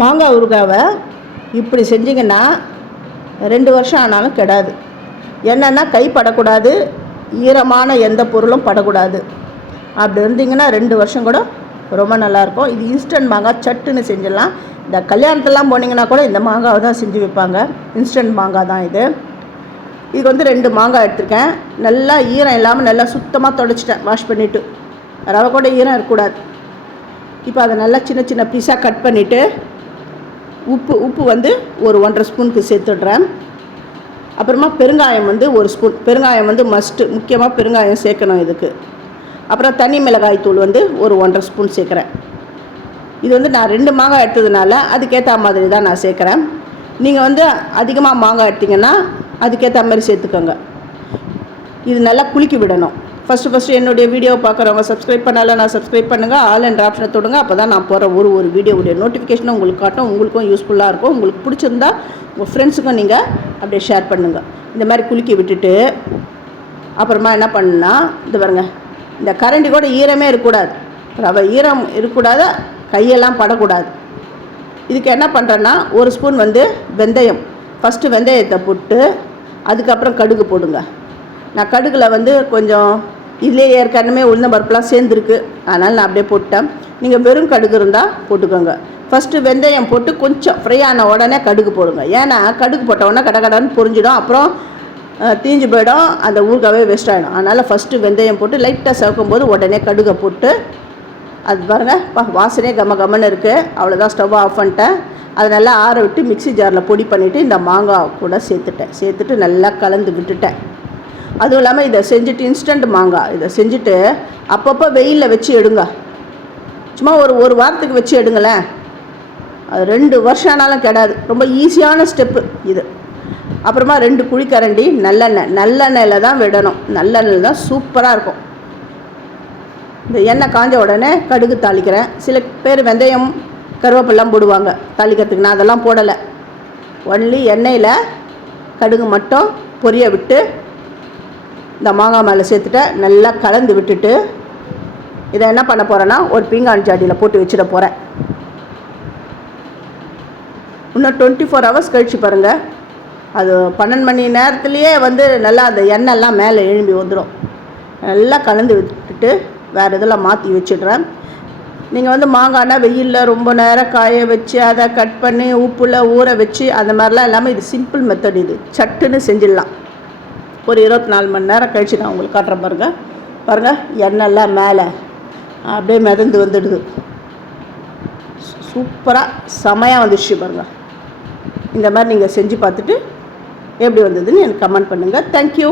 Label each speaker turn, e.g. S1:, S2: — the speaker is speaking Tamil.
S1: மாங்காய் ஊறுகாவை இப்படி செஞ்சிங்கன்னா ரெண்டு வருஷம் ஆனாலும் கெடாது. என்னென்னா கை படக்கூடாது ஈரமான எந்த பொருளும் படக்கூடாது. அப்படி இருந்தீங்கன்னா ரெண்டு வருஷம் கூட ரொம்ப நல்லாயிருக்கும். இது இன்ஸ்டன்ட் மாங்காய் சட்டுன்னு செஞ்சிடலாம். இந்த கல்யாணத்தெல்லாம் போனீங்கன்னா கூட இந்த மாங்காவை தான் செஞ்சு வைப்பாங்க. இன்ஸ்டன்ட் மாங்காய் தான் இது. இது வந்து ரெண்டு மாங்காய் எடுத்திருக்கேன். நல்லா ஈரம் இல்லாமல் நல்லா சுத்தமாக தொடச்சிட்டேன். வாஷ் பண்ணிவிட்டு ரவை கூட ஈரம் இருக்கக்கூடாது. இப்போ அதை நல்லா சின்ன சின்ன பீஸாக கட் பண்ணிவிட்டு உப்பு உப்பு வந்து ஒரு ஒன்றரை ஸ்பூனுக்கு சேர்த்துடுறேன். அப்புறமா பெருங்காயம் வந்து ஒரு ஸ்பூன் பெருங்காயம் வந்து மஸ்ட்டு முக்கியமாக பெருங்காயம் சேர்க்கணும் இதுக்கு. அப்புறம் தனி மிளகாய் தூள் வந்து ஒரு ஒன்றரை ஸ்பூன் சேர்க்குறேன். இது வந்து நான் ரெண்டு மாங்காய் எடுத்ததுனால அதுக்கேற்ற மாதிரி தான் நான் சேர்க்குறேன். நீங்கள் வந்து அதிகமாக மாங்காய் எடுத்தீங்கன்னா அதுக்கேற்ற மாதிரி சேர்த்துக்கோங்க. இது நல்லா குலுக்கி விடணும். ஃபஸ்ட்டு ஃபஸ்ட்டு என்னுடைய வீடியோ பார்க்குறவங்க சப்ஸ்கிரைப் பண்ணால நான் சப்ஸ்கிரைப் பண்ணுங்கள் ஆல் அண்ட் ஆப்ஷனை தொடுங்க. அப்போ தான் நான் போகிற ஒரு ஒரு வீடியோவுடைய நோட்டிஃபிகேஷனும் உங்களுக்கு காட்டும். உங்களுக்கும் யூஸ்ஃபுல்லாக இருக்கும். உங்களுக்கு பிடிச்சிருந்தா உங்கள் ஃப்ரெண்ட்ஸுக்கும் நீங்கள் அப்படியே ஷேர் பண்ணுங்கள் இந்த மாதிரி குலுக்கி விட்டுட்டு அப்புறமா என்ன பண்ணால் இது பாருங்க. இந்த கரண்டி கூட ஈரமே இருக்கக்கூடாது. ரவை ஈரம் இருக்கக்கூடாது கையெல்லாம் படக்கூடாது. இதுக்கு என்ன பண்ணுறேன்னா ஒரு ஸ்பூன் வந்து வெந்தயம். ஃபஸ்ட்டு வெந்தயத்தை போட்டு அதுக்கப்புறம் கடுகு போடுங்க. நான் கடுகில் வந்து கொஞ்சம் இதிலே ஏற்கனவே உளுந்த பருப்புலாம் சேர்ந்துருக்கு. அதனால் நான் அப்படியே போட்டேன் நீங்கள் வெறும் கடுகு இருந்தால் போட்டுக்கோங்க. ஃபஸ்ட்டு வெந்தயம் போட்டு கொஞ்சம் ஃப்ரை ஆன உடனே கடுகு போடுங்க. ஏன்னா கடுகு போட்ட உடனே கட கடன்னு பொரிஞ்சிடும். அப்புறம் தீஞ்சு போயிடும். அந்த ஊறுகாவே வேஸ்ட் ஆகிடும் அதனால் ஃபஸ்ட்டு வெந்தயம் போட்டு லைட்டாக சேர்க்கும் போது உடனே கடுகை போட்டு அது பாருங்கள் பா வாசனையே கம கமன்னு இருக்குது அவ்வளோதான் ஸ்டவ் ஆஃப் பண்ணிட்டேன். அதை நல்லா ஆற விட்டு மிக்ஸி ஜாரில் பொடி பண்ணிவிட்டு இந்த மாங்காய் கூட சேர்த்துட்டேன். சேர்த்துட்டு நல்லா கலந்து விட்டுட்டேன். அதுவும் இல்லாமல் இதை செஞ்சுட்டு இன்ஸ்டன்ட் மாங்காய் இதை செஞ்சுட்டு அப்பப்போ வெயிலில் வச்சு எடுங்க. சும்மா ஒரு ஒரு வாரத்துக்கு வச்சு எடுங்களேன். அது ரெண்டு வருஷம் ஆனாலும் கிடையாது ரொம்ப ஈஸியான ஸ்டெப்பு இது. அப்புறமா ரெண்டு குழிக்கரண்டி நல்லெண்ணெய். நல்லெண்ணெயில் தான் விடணும். நல்லெண்ணெயில் தான் சூப்பராக இருக்கும். இந்த எண்ணெய் காஞ்ச உடனே கடுகு தாளிக்கிறேன். சில பேர் வெந்தயம் கருவேப்பிலாம் போடுவாங்க. தாளிக்கிறதுக்கு நான் அதெல்லாம் போடலை. ஒன்லி எண்ணெயில் கடுகு மட்டும் பொரிய விட்டு இந்த மாங்காய் மேலே சேர்த்துட்டு நல்லா கலந்து விட்டுட்டு இதை என்ன பண்ண போகிறேன்னா ஒரு பீங்கான் ஜாடியில் போட்டு வச்சிட போகிறேன் இன்னும் டுவெண்ட்டி ஃபோர் ஹவர்ஸ் கழிச்சு பாருங்கள் அது பன்னெண்டு மணி நேரத்துலேயே வந்து நல்லா அந்த எண்ணெய்லாம் மேலே எழும்பி வந்துடும் நல்லா கலந்து விட்டுட்டு வேறு இதெல்லாம் மாற்றி வச்சிடுறேன். நீங்கள் வந்து மாங்காய்னா வெயிலில் ரொம்ப நேரம் காய வச்சு அதை கட் பண்ணி உப்புல ஊற வச்சு அந்த மாதிரிலாம் இல்லாமல் இது சிம்பிள் மெத்தட் இது. சட்டுன்னு செஞ்சிடலாம். ஒரு இருபத்தி நாலு மணி நேரம் கழிச்சு நான் உங்களுக்கு காட்டுறேன் பாருங்கள் பாருங்கள் எண்ணெய்லாம் மேலே அப்படியே மிதந்து வந்துடுது. சூப்பராக செமையாக வந்துடுச்சு பாருங்கள் இந்த மாதிரி நீங்கள் செஞ்சு பார்த்துட்டு எப்படி வந்ததுன்னு எனக்கு கமெண்ட் பண்ணுங்கள் தேங்க்யூ